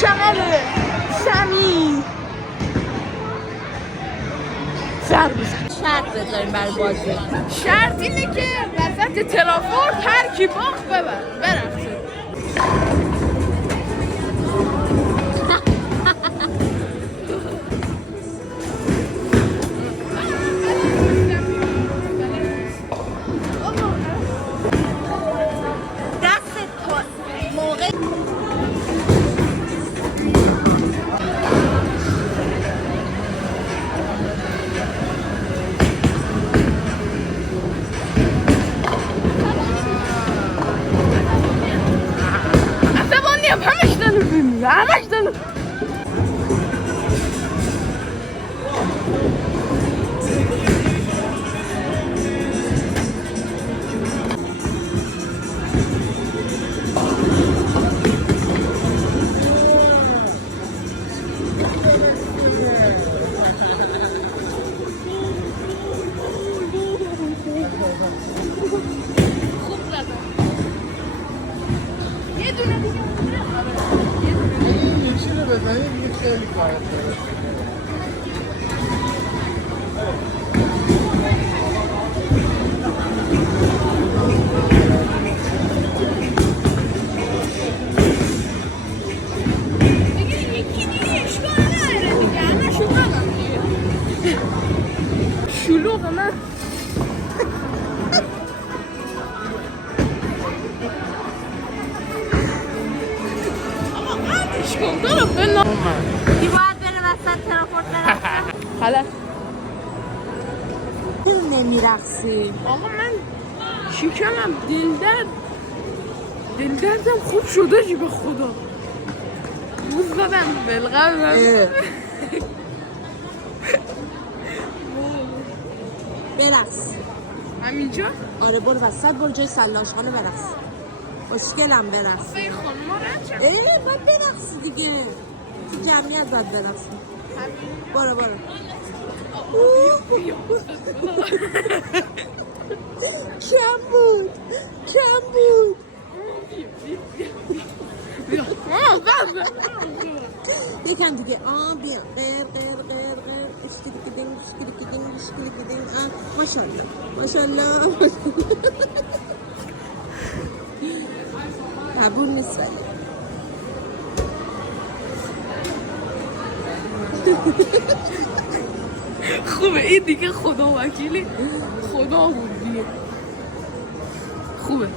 چقدره سمی سر بزن شرط بذاریم برای بازی. شرط اینه که وسط ترافورد هر کی باخت برقصه. همش دارم خیلی کارت داره. شلوغ من کی باید بره وسط ترافورد برقصه؟ حالا نمیرقصیم. آقا من شکمم دلدردم خوب شده جی به خدا بوز دادم بلغم برقص همینجا؟ آره برو وسط برو جای سلاشخانه برقص. خوشگلم برقص. ای خانم رد شد باید برقصی دیگه. تو جمعیت باید برقصی. برو کم بود یکم دیگه بیا غیر اشکلی کدیم ماشالله قبول نیست ولی خوبه این دیگه خدا وکیلی خدا بود دیگه خوبه